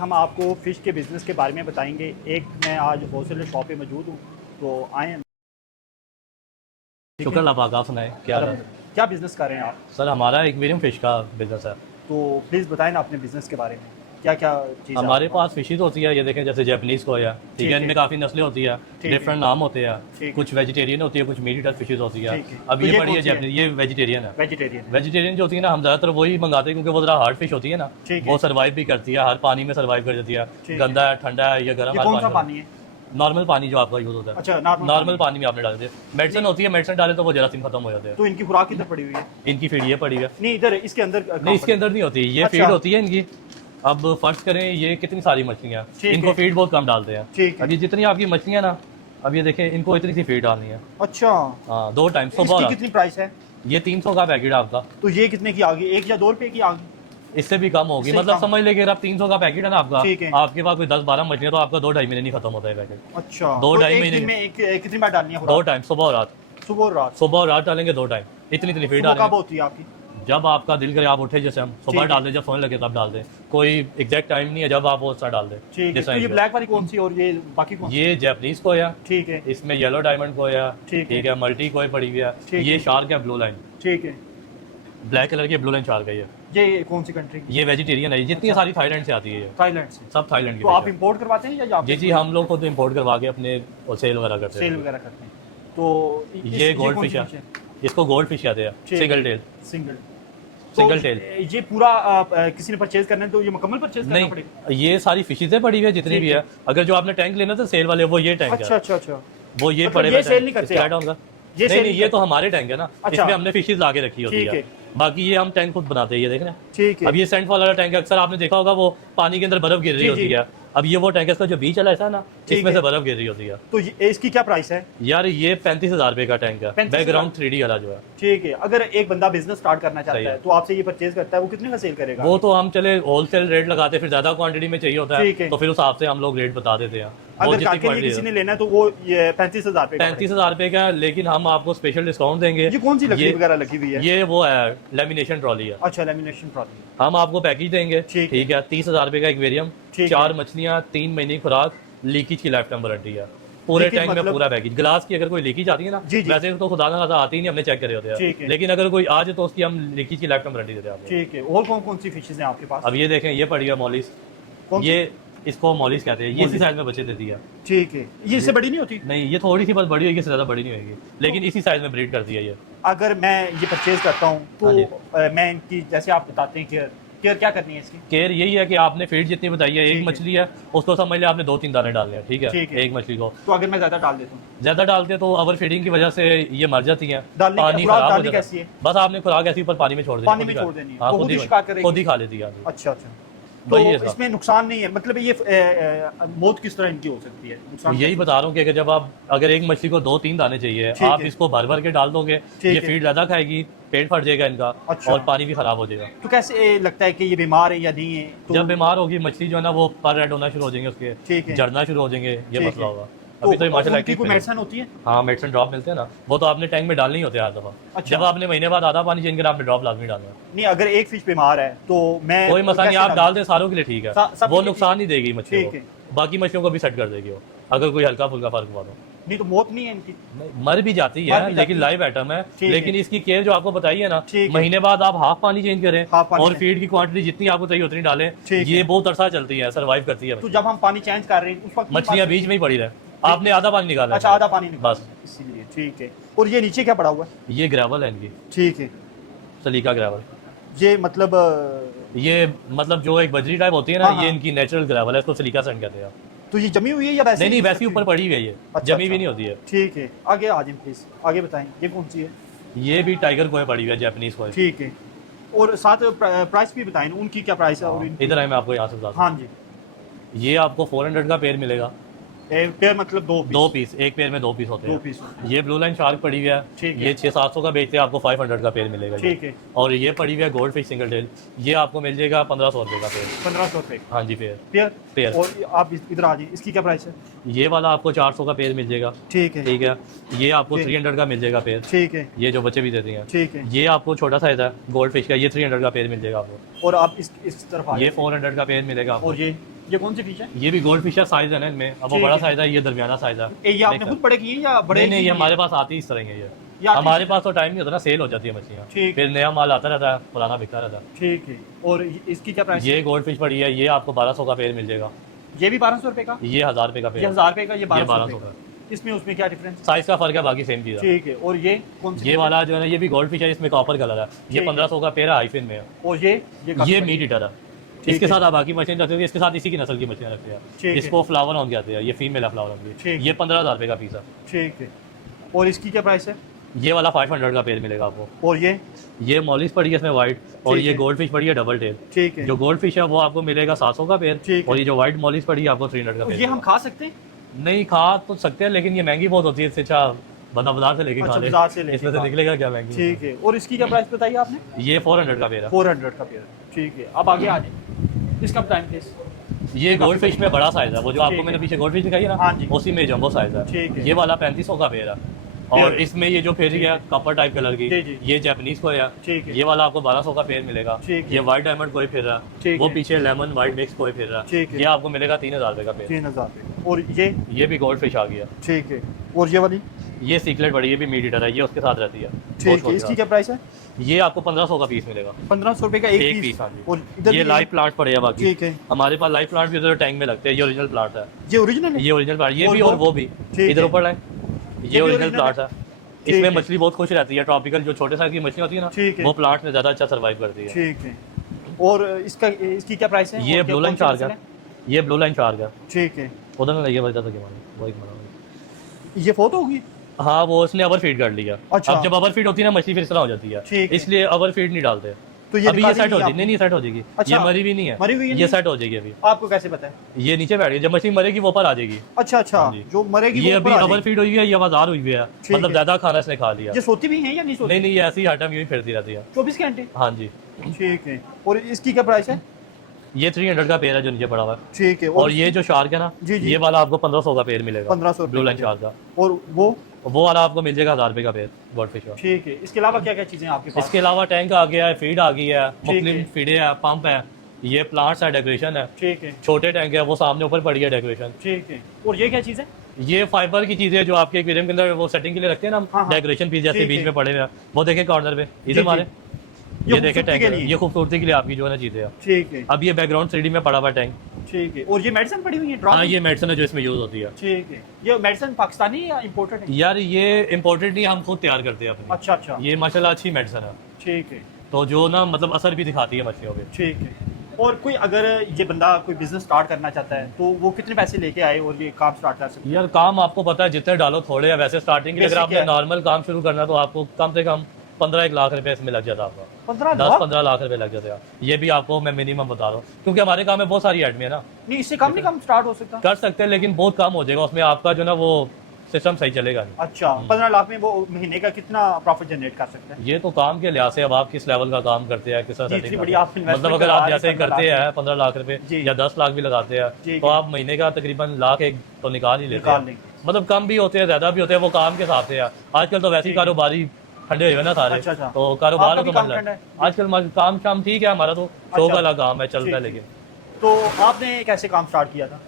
हम आपको फ़िश के बिज़नेस के बारे में बताएंगे। एक मैं आज होलसेलर शॉप पे मौजूद हूँ, तो आए हैं। शुक्र अल्लाह पाक, आप सुनाएं क्या हाल है? क्या बिज़नेस कर रहे हैं आप? सर हमारा एक्वेरियम फ़िश का बिज़नेस है। तो प्लीज़ बताएं ना अपने बिज़नेस के बारे में, क्या क्या चीज़ हमारे पास फ़िशेज़ होती है, ये देखें जैसे जैपनीज़ को है, ठीक है, है। इनमें काफ़ी नस्लें होती है, ठीक है। डिफरेंट नाम होते हैं, ठीक है। कुछ वेजिटेरियन होती है, कुछ मीट ईटर फ़िशेज़ होती है। ठीक है। अब तो ये ये पड़ी है कौन सी है? जैपनीज़, ये वेजिटेरियन है। वेजिटेरियन। वेजिटेरियन जो होती है ना, हम ज़्यादातर वही मंगाते हैं क्योंकि वो ज़रा हार्ड फ़िश होती है ना, ठीक है। वो सर्वाइव भी करती है, हर पानी में सर्वाइव कर जाती है, ठीक है। गंदा है, ठंडा है या गर्म, ये हर कौन सा पानी पानी है? नॉर्मल पानी जो आपका यूज़ होता है। अच्छा, नॉर्मल पानी में आपने डाल दिया, मेडिसिन होती है, मेडिसिन डाले तो वो जरासीम खत्म हो जाते हैं। तो इनकी खुराक किधर पड़ी हुई है? इनकी फीड ये पड़ी है, नहीं, इधर इसके अंदर नहीं इसके अंदर नहीं होती, ये अच्छा। फीड होती है इनकी। अब फर्स्ट करें ये कितनी सारी मछलियाँ, ठीक इनको है। फीड बहुत कम डालते हैं। ठीक है। अब ये जितनी आपकी मछलियाँ ना, अब ये देखें इनको इतनी सी फीड डालनी है। अच्छा, हाँ, 2 टाइम इसकी सुबह। कितनी प्राइस है? ये 300 का पैकेट है आपका, तो ये कितने की आ गई, 1 या 2 रुपए की आ गई? इससे भी कम होगी। इससे मतलब कम। समझ लेके अगर आप 300 का पैकेट है ना आपका, ठीक है। आपके पास कोई 10-12 मछलियाँ तो आपका 2-2.5 महीने नहीं खत्म होता है पैकेट। अच्छा, 2-2.5 एक महीने दिन में कितनी बार डालनी है 2 खुराक? टाइम, सुबह और रात। सुबह और रात? सुबह और रात डालेंगे 2 टाइम, इतनी फीड सुबह कब डालेंगे। होती है आपकी? जब आपका दिल करे आप उठे, जैसे हम ठीक सुबह है। डाल दें, जब सोने लगे तब डाल दें, कोई एग्जैक्ट टाइम नहीं है, जब आप वो उसका डाल दें। ठीक है। जैसा तो ये ही ब्लैक वाली कौन सी और ये बाकी कौन सी? ये जैपनीज को है, ठीक है। इसमें येलो डायमंड को है, ठीक है। ठीक है, मल्टी कोई पड़ी हुई है, ठीक ये है। शार्क है ब्लू लाइन, ठीक है। ब्लैक कलर की ब्लू लाइन शार्क है ये। ये कौन सी कंट्री की? ये वेजिटेरियन है, जितनी सारी थाईलैंड से आती है ये, थाईलैंड से। सब थाईलैंड की तो आप fish है। इंपोर्ट करवाते हैं या आप जी जी, हम लोग खुद इम्पोर्ट करवा के अपने सेल वगैरह करते सेल हैं। वगैरह करते हैं? तो ये गोल्ड कौन फिश सी है, fish है? इसको गोल्ड फिश कहते हैं, ठीक सिंगल है। टेल। सिंगल। सिंगल तो टेल। ये पूरा किसी ने परचेज करना है तो ये मुकम्मल परचेज करना पड़ेगा? नहीं, ये सारी फिशें पड़ी हुई है जितनी ठीक भी है। है। अगर जो आपने टैंक लेना था सेल वाले, वो ये टैंक अच्छा है, अच्छा अच्छा। वो ये मतलब पड़े ये हुए सेल टैंक। नहीं करते इसका आप? add-on का? ये नहीं सेल नहीं, नहीं ये तो हमारे टैंक है ना, अच्छा। इसमें हमने फिशेज ला के रखी होती ठीक है, है। बाकी ये हम टैंक खुद बनाते हैं, ये देख रहे हैं। ठीक है। अब ये सेंट वाला टैंक है, अक्सर आपने देखा होगा वो पानी के अंदर बर्फ गिर रही जी, होती जी। है। अब ये वो टैंक है, इसका जो बीच वाला ऐसा है ना, ठीक इसमें है। से बर्फ गिर रही होती है। तो इसकी क्या प्राइस है? यार ये 35,000 रुपए का टैंक है, 35,000 बैकग्राउंड 3D वाला जो है। ठीक है। अगर एक बंदा बिजनेस स्टार्ट करना सही चाहता है। है तो आपसे ये परचेज करता है, वो कितने का सेल करेगा? वो तो हम चले होलसेल रेट लगाते हैं, फिर ज्यादा क्वांटिटी में चाहिए होता ठीक है है। तो फिर उस हिसाब से हम लोग रेट बता देते हैं। वो अगर जितनी घर के लिए quantity किसी है। ने लेना है तो वो ये 35,000 रुपए का 35,000 रुपए का, लेकिन हम आपको स्पेशल डिस्काउंट देंगे। पड़ेगा। ये कौन सी लकड़ी ये- वगैरह लगी हुई है? ये वो है लेमिनेशन ट्रॉली है। अच्छा, लेमिनेशन ट्रॉली। हम आपको पैकेज देंगे, ठीक ठीक है, 30,000 रुपए का एक्वेरियम, ठीक 4 मछलियाँ, 3 महीने की खुराक, लीकेज की लाइफ टाइम वारंटी है। पूरे लीकेज टैंक में मतलब? पूरा पैकेज। ग्लास की अगर कोई लीकेज आती है ना, जी, जी। वैसे तो खुदा ना खासा आती ही नहीं, हमने चेक करे होते ठीक हैं, है। लेकिन अगर कोई आ जाए तो उसकी हम लीकेज की लाइफ टाइम वारंटी देते हैं आपको। ठीक है। और कौन कौन सी फिशेज हैं आपके पास? अब ये देखें, ये पड़ी है मॉलिस, कौन सी? ये इसको मॉलिस कहते हैं, ये इसी मॉलिस। साइज में बच्चे देती है। ठीक है। ये इससे बड़ी नहीं होती? नहीं, ये थोड़ी सी बस बड़ी होगी, इससे ज्यादा बड़ी नहीं होगी, लेकिन इसी साइज में ब्रीड करती है ये। अगर मैं ये परचेज करता हूँ हाँ जी। तो मैं इनकी, जैसे आप बताते हैं, केयर क्या करनी है इसकी? केयर यही है कि आपने फीड जितनी बताई है, ठीक एक है। मछली है, उसको समझ लिया आपने 2-3 दाने डालने हैं, ठीक ठीक है, है। एक मछली को। तो अगर मैं ज्यादा डाल देता हूँ? ज्यादा डालते हैं तो ओवर फीडिंग की वजह से ये मर जाती हैं, डालने की पानी खुराक खराब हो डालनी जाता कैसी है। है? बस आपने खुराक ऐसी ऊपर पानी में छोड़ देनी, पानी खुद में ही खा- छोड़ देनी है। हाँ, तो खुद ही शिकार करेगी? खुद ही खा लेती है। अच्छा अच्छा। तो वही है साहब। इसमें नुकसान नहीं है, मतलब ये मौत किस तरह इनकी हो सकती है? नुकसान यही बता रहा हूँ कि जब आप अगर एक मछली को 2-3 दाने चाहिए, ठीक आप है। इसको भर भर के डाल दोगे, ठीक ये है। फीड ज्यादा खाएगी, पेट फट जाएगा इनका, अच्छा। और पानी भी खराब हो जाएगा। तो कैसे लगता है कि ये बीमार है या नहीं है? तो जब बीमार होगी मछली जो है ना, वो पर रेड होना शुरू हो जाएंगे, ठीक उसके है। झड़ना शुरू हो जाएंगे, ये ठीक मसला है। होगा। अभी तो ये माशाल्लाह उनकी कोई active है। मेडिसिन होती है? हाँ, मेडिसिन ड्रॉप मिलते हैं ना, वो तो आपने टैंक में डालनी ही होते हैं हर दफा। अच्छा। जब आपने महीने बाद आधा पानी चेंज करा, आपने ड्रॉप लाजमी डालना है। नहीं, अगर एक फिश बीमार है तो मैं कोई मसला नहीं, कैसे आप डाल दें, सारों के लिए ठीक है, सब वो के लिए नुकसान नहीं देगी मछलियों ठीक को, बाकी मछलियों को भी सेट कर देगी वो, अगर कोई हल्का फुल्का फर्क हुआ तो। नहीं तो मौत नहीं है इनकी? मर भी जाती मर है, भी जाती लेकिन है। लाइव आइटम है, ठीक लेकिन है। इसकी केयर जो आपको बताई है ना, ठीक है। महीने बाद आप हाफ पानी चेंज करें हाफ पानी और change। फीड की क्वांटिटी जितनी आपको चाहिए उतनी डालें, ठीक ये है। बहुत अरसा चलती है, सर्वाइव करती है तो जब हम पानी चेंज कर रहे हैं उस वक्त मछलियां बीच में ही पड़ी रहे, आपने आधा पानी निकाला अच्छा, आधा पानी निकाल बस। इसीलिए। ठीक है। और ये नीचे क्या पड़ा हुआ है? ये ग्रेवल है इनकी, ठीक है। सलीका ग्रेवल। ये मतलब ये मतलब जो एक बजरी टाइप होती है ना, हाँ, हाँ। ये इनकी नेचुरल ग्रेवल है, इसको सलीका सैंड कहते हैं। तो ये जमी हुई है या वैसे नहीं नहीं, ही वैसी ऊपर पड़ी हुई है ये, अच्छा, जमी अच्छा। भी नहीं होती है। ठीक है। आगे आ जाए प्लीज, आगे बताएं। ये कौन सी है? ये भी टाइगर कोई पड़ी हुई है, जापानीज कोई। ठीक है। और साथ प्राइस भी बताएं, उनकी क्या प्राइस है? और इधर है, मैं आपको यहाँ से बताता हूँ। हाँ जी। ये आपको 400 का पेयर मिलेगा, पेयर मतलब 2 पीस, एक पेयर में 2 पीस होते 2 हैं। पीस। ये ब्लू लाइन शार्क पड़ी हुई है, ठीक है। ये 600-700 का बेचते हैं, आपको 500 का पेयर मिलेगा ये। ठीक है। और ये पड़ी हुई है गोल्ड फिश सिंगल टेल, ये आपको मिल जाएगा 1500 रुपये का पेयर। 1500 रुपये हाँ जी, पेयर। पेयर। और आप इधर आ जाइए, इसकी क्या प्राइस है? ये वाला आपको 400 का पेयर मिल जाएगा, ठीक है। ठीक है। ये आपको ठीक। 300 का मिल जाएगा पेयर, ठीक है। ये जो बच्चे भी देते हैं। ठीक है। ये आपको छोटा साइज है गोल्ड फिश का, ये 300 का पेयर मिल जाएगा आपको। और आप इस तरफ आ ये जाइए। 400 का पेयर मिलेगा आपको। और ये ये कौन सी फिश है? ये भी गोल्ड फिश है, साइज है ना इनमें। अब वो ठीक बड़ा है। साइज है, ये दरमियाना साइज है। ये आपने खुद बड़े किए या बड़े? नहीं, ये हमारे पास आती है इस तरह की। ये आती हमारे है? पास तो टाइम नहीं होता ना, सेल हो जाती है मछलियाँ, ठीक। फिर नया माल आता रहता है, पुराना बिकता रहता है। ठीक है। और इसकी क्या प्राइस? ये गोल्ड फिश पड़ी है, ये आपको 1200 का पेड़ मिल जाएगा। ये भी 1200 रुपए का? ये 1000 रुपये का ये पेड़। 1000 रुपए का, ये 1200 1200 रुपए का। का। इसमें उसमें क्या डिफरेंस? साइज का फर्क है, बाकी सेम चीज़ है। ठीक है। और ये कौन सी? ये वाला जो है ना, ये भी गोल्ड फिश है, इसमें कॉपर कलर है। ये ठीक है। 1500 का पेड़ है, हाईफिन में है। और ये ये मीट ईटर है। ठीक इसके है। साथ आप बाकी मछलियाँ रखते हो, इसके साथ इसी की नस्ल की मछलियाँ रखते ठीक हैं। है। इसको फ्लावर ऑन कहते हैं, ये फीमेल है फ्लावर ऑन की। ठीक। ये 15,000 रुपये का पीस है। ठीक है। और इसकी क्या प्राइस है? ये वाला 500 का पेड़ मिलेगा आपको। और ये मॉलिस पड़ी है इसमें वाइट, और ठीक ये है। गोल्ड फिश पड़ी है डबल टेल। ठीक है। जो गोल्ड फिश है वो आपको मिलेगा 700 का पेड़, ठीक है। और ये जो व्हाइट मॉलिस पड़ी है आपको 300 का और पेड़। ये हम खा सकते हैं? नहीं, खा तो सकते हैं, लेकिन ये महंगी बहुत होती है। इससे अच्छा बंदा बाजार से लेके अच्छा, खा ले, बाजार से लेके इसमें से खा। निकलेगा क्या महंगी। ठीक है। और इसकी क्या प्राइस बताई आपने? ये 400 का पेड़ है। 400 का पेयर। ठीक है। अब आगे आ जाए, इसका बताएं प्लीज। ये गोल्ड फिश में बड़ा साइज है, वो जो आपको ठीक मैंने है। पीछे गोल्ड फिश दिखाई है हाँ ना, जी। उसी में जंबो साइज है। ठीक है। ये वाला 3500 का पेड़ है। और इसमें ये जो फेरी है कपर टाइप कलर की, जी, जी। ये जापानीज को है। ठीक है। ये वाला आपको 1200 का पेड़ मिलेगा। ठीक है। ये व्हाइट डायमंड कोई फिर रहा है, ठीक वो है। पीछे लेमन व्हाइट मिक्स कोई फिर रहा ठीक है। ये आपको मिलेगा 3000 रुपये का पेड़। 3000 रुपये। और ये भी गोल्ड फिश आ गया। ठीक है। और ये वाली? ये सीक्रेट बड़ी, ये भी मीट ईटर है, ये उसके साथ रहती है। ठीक है। इसकी क्या प्राइस है? ये आपको 1500 का पीस मिलेगा। 1500 रुपए का एक एक पीस, हाँ जी। और इधर ये भी लाइव प्लांट पड़े हैं बाकी। ठीक है। हमारे पास लाइव प्लांट भी उधर टैंक में लगते हैं, ये ओरिजिनल प्लांट है। ये ओरिजिनल है? ये ओरिजिनल प्लांट, ये और भी वो? और वो भी। ठीक इधर है। ऊपर लाए, ये ये भी ओरिजिनल original प्लांट है। ठीक इसमें है। मछली बहुत खुश रहती है, ट्रॉपिकल जो छोटे साइज की मछली होती है ना, ठीक है। वो प्लांट में ज़्यादा अच्छा सर्वाइव करती है। ठीक है। और इसकी क्या प्राइस है? ये और ब्लू क्या- लाइन कौन सी शार्क नस्ल है, ये ब्लू लाइन शार्क है। ठीक है। उधर ना लगे वजह तो वो एक ये फोटो होगी? हाँ, वो उसने ओवर फीड कर लिया। अच्छा। अब जब ओवर फीड होती है ना मछली फिर इस तरह हो जाती है, ठीक है। इसलिए ओवर फीड नहीं डालते। तो ये अभी ये निकाली सेट हो नहीं जाएगी, आपने? नहीं सेट हो जाएगी। अच्छा। ये मरी भी नहीं है, मरी हुई है ये नहीं? सेट हो जाएगी अभी। आपको कैसे पता है? ये नीचे बैठ गई, जब मछली मरेगी वो ऊपर आ जाएगी। अच्छा अच्छा। हाँ जी। जो मरेगी ये वो अभी ऊपर आ ओवर जाएगी। फीड हुई है, ये आवाजार हुई हुई है, ठीक मतलब है। ज्यादा खाना इसने खा लिया। ये सोती भी है या नहीं सोती? नहीं, ये ऐसी हर टाइम यूं ही फिरती रहती है। 24 घंटे? हाँ जी। ठीक है। और इसकी क्या प्राइस है? ये 300 का पेड़ है जो नीचे पड़ा हुआ है। ठीक है। और ये जो शार्क है ना, जी, जी। ये वाला आपको 1500 का पेड़ मिलेगा। 1500 ब्लू लाइन शार्क का। और वो वाला आपको मिल जाएगा 1000 रुपये का पेड़, गोल्ड फिश का। ठीक है। इसके अलावा क्या क्या चीजें हैं आपके पास? इसके अलावा टैंक आ गया है, फीड आ गई है, ठीक मुख्तलिफ है। फीडे है, पंप है, ये प्लांट्स है, डेकोरेशन है। ठीक है। छोटे टैंक है, वो सामने ऊपर पड़ी है डेकोरेशन। ठीक है। और ये क्या चीज़ है? ये फाइबर की चीजें जो आपके एक्वेरियम के अंदर वो सेटिंग के लिए रखते हैं ना हम, हाँ, हाँ। डेकोरेशन पीस जैसे ठीक बीच है। में पड़े हुए हैं, वो देखे कॉर्नर पे जी, इधर मारे, ये ये देखे खूबसूरती टैंक के है। लिए? ये खूबसूरती के लिए आपकी जो है ना चीजें हैं। ठीक है। अब ये बैकग्राउंड 3D में पड़ा हुआ टैंक। ठीक है। और ये मेडिसिन पड़ी हुई है? हाँ, ये मेडिसिन है जो इसमें यूज होती है। ठीक है। ये मेडिसिन पाकिस्तानी या इम्पोर्टेड है? यार ये इम्पोर्टेड नहीं, हम खुद तैयार करते हैं अपनी। अच्छा अच्छा। ये माशाल्लाह अच्छी मेडिसिन है, ठीक है। तो जो ना मतलब असर भी दिखाती है मछलियों पे। ठीक है। और कोई अगर ये बंदा कोई बिजनेस स्टार्ट करना चाहता है तो वो कितने पैसे लेके आए और ये काम स्टार्ट कर सकते हैं? यार काम आपको पता है, जितने डालो थोड़े है। वैसे स्टार्टिंग के लिए अगर Basic आपने है। नॉर्मल काम शुरू करना है तो आपको कम से कम 15-1 लाख रुपए इसमें लग जाता है आपका। 15 लाख? 10-15 लाख रुपए लग जाते हैं। ये भी आपको मैं मिनिमम बता रहा हूँ, क्योंकि हमारे काम में बहुत सारी एडमी है ना। नहीं, इससे कम नहीं कम स्टार्ट हो सकता? कर सकते हैं, लेकिन बहुत कम हो जाएगा उसमें, आपका जो ना वो सिस्टम सही चलेगा नहीं। अच्छा। 15 लाख में वो महीने का कितना प्रॉफिट जनरेट कर सकता है? ये तो काम के लिहाज से, अब आप किस लेवल का काम करते हैं, किस तरह जी, setting इतनी करते बड़ी हैं। आप investment मतलब अगर करवा आप रहे हैं जैसे 15 करते लाख हैं 15 लाख रुपए जी। या 10 लाख भी लगाते जी, हैं, तो आप महीने का तकरीबन लाख एक तो निकाल ही लेते निकाल हैं। लेंगे। मतलब कम भी होते हैं, ज्यादा भी होते हैं, वो काम के हिसाब से है। आजकल तो वैसे ही ठीक है। कारोबारी ठंडे हुए ना सारे, अच्छा, अच्छा। तो कारोबार आपका तो भी काम मतलब ठंडा है? आजकल काम शाम ठीक है हमारा, तो शौक अच्छा। वाला काम है, चलता है। ठीक है। लेकिन तो आपने कैसे काम स्टार्ट किया था?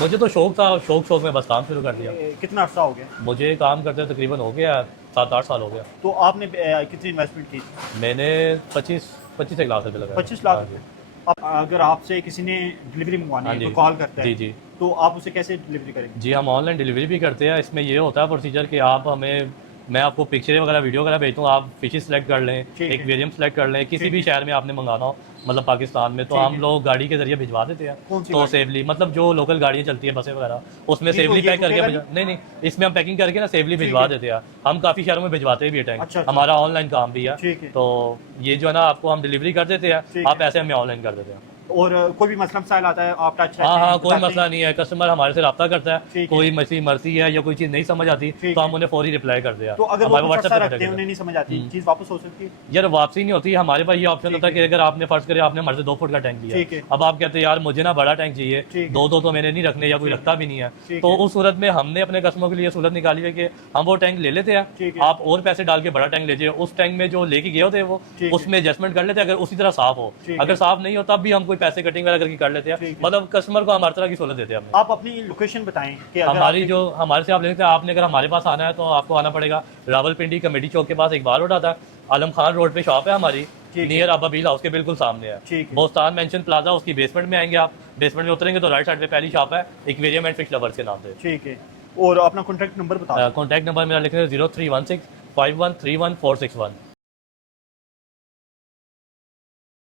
मुझे तो शौक था, शौक में बस काम शुरू कर दिया। कितना अर्सा हो गया? मुझे काम करते तकरीबन हो गया 7-8 साल हो गया। तो आपने कितनी इन्वेस्टमेंट की? मैंने 25 लाख रुपए लगाए। 25 लाख? हाँ जी। अब अगर आपसे किसी ने डिलीवरी मंगवानी हाँ है जी। तो कॉल करता है, जी जी तो आप उसे कैसे डिलीवरी करेंगे? जी, हम ऑनलाइन डिलीवरी भी करते हैं। इसमें ये होता है प्रोसीजर कि आप हमें, मैं आपको पिक्चरें वगैरह वीडियो वगैरह भेजता हूँ, आप फिशेस सेलेक्ट कर लें, ठीक है। एक्वेरियम सेलेक्ट कर लें, किसी ठीक भी है। शहर में आपने मंगाना हो, मतलब पाकिस्तान में, तो ठीक हम है। लोग गाड़ी के जरिए भिजवा देते हैं। कौन सी तो गाड़ी? सेफली, मतलब जो लोकल गाड़ियाँ चलती है, बसें वगैरह, उसमें नहीं, तो सेफली ये पैक करके रुकेगा नहीं नहीं, इसमें हम पैकिंग करके ना सेफली ठीक भिजवा है। देते हैं। हम काफ़ी शहरों में भिजवाते भी है टैंक, अच्छा, अच्छा। हमारा ऑनलाइन काम भी है। ठीक है। तो ये जो है ना, आपको हम डिलीवरी कर देते हैं, ठीक आप है। ऐसे हमें ऑनलाइन कर देते हैं। और कोई भी मसला मसाइल आता है आप टच हाँ हाँ, कोई मसला नहीं है, कस्टमर हमारे से रब्ता करता है, ठीक है। कोई मछली मरती है या कोई चीज़ नहीं समझ आती ठीक तो है। हम उन्हें फौरी रिप्लाई कर दिया। तो अगर वो हमारे कुछ WhatsApp अर्सा पे रखते हैं, contact उन्हें नहीं समझ आती, हम्म। चीज़ वापस हो सकती है? यार वापसी नहीं होती, हमारे पास ये ऑप्शन ठीक होता है कि अगर आपने फर्ज करे आपने हमारे से 2 फुट का टैंक ठीक लिया, है। अब आप कहते हैं यार मुझे ना बड़ा टैंक चाहिए, ठीक है। 2 तो मैंने नहीं रखने या कोई ठीक रखता भी नहीं है, ठीक तो है। उस सूरत में हमने अपने कस्टमर के लिए सूरत निकाली है कि हम वो टैंक ले लेते ठीक हैं, है। आप और पैसे डाल के बड़ा टैंक लीजिए, उस टैंक में जो लेके गए होते हैं वो ठीक है। उसमें एडजस्टमेंट कर लेते हैं, अगर उसी तरह साफ हो। ठीक है। अगर साफ नहीं हो तब भी हम कोई पैसे कटिंग वगैरह करके कर लेते हैं, ठीक है। मतलब कस्टमर को हमारी तरह की सहूलत देते हैं हमें। आप अपनी लोकेशन बताएं कि अगर हमारी आपके- जो हमारे से आप ले सकते हैं, आपने अगर हमारे पास आना है तो आपको आना पड़ेगा रावलपिंडी कमेटी चौक के पास इकबाल रोड आता है, आलम खान रोड पे शॉप है हमारी, ठीक है। नियर अबाबील हाउस के बिल्कुल सामने है। ठीक है। बोस्तान मेंशन प्लाजा, उसकी बेसमेंट में आएंगे आप, बेसमेंट में उतरेंगे तो राइट साइड पे पहली शॉप है एक्वेरियम एंड फिश लवर्स के नाम से। ठीक है, और अपना कॉन्टैक्ट नंबर बता कॉन्टैक्ट नंबर मेरा लिखेंगे 0316 5131 461।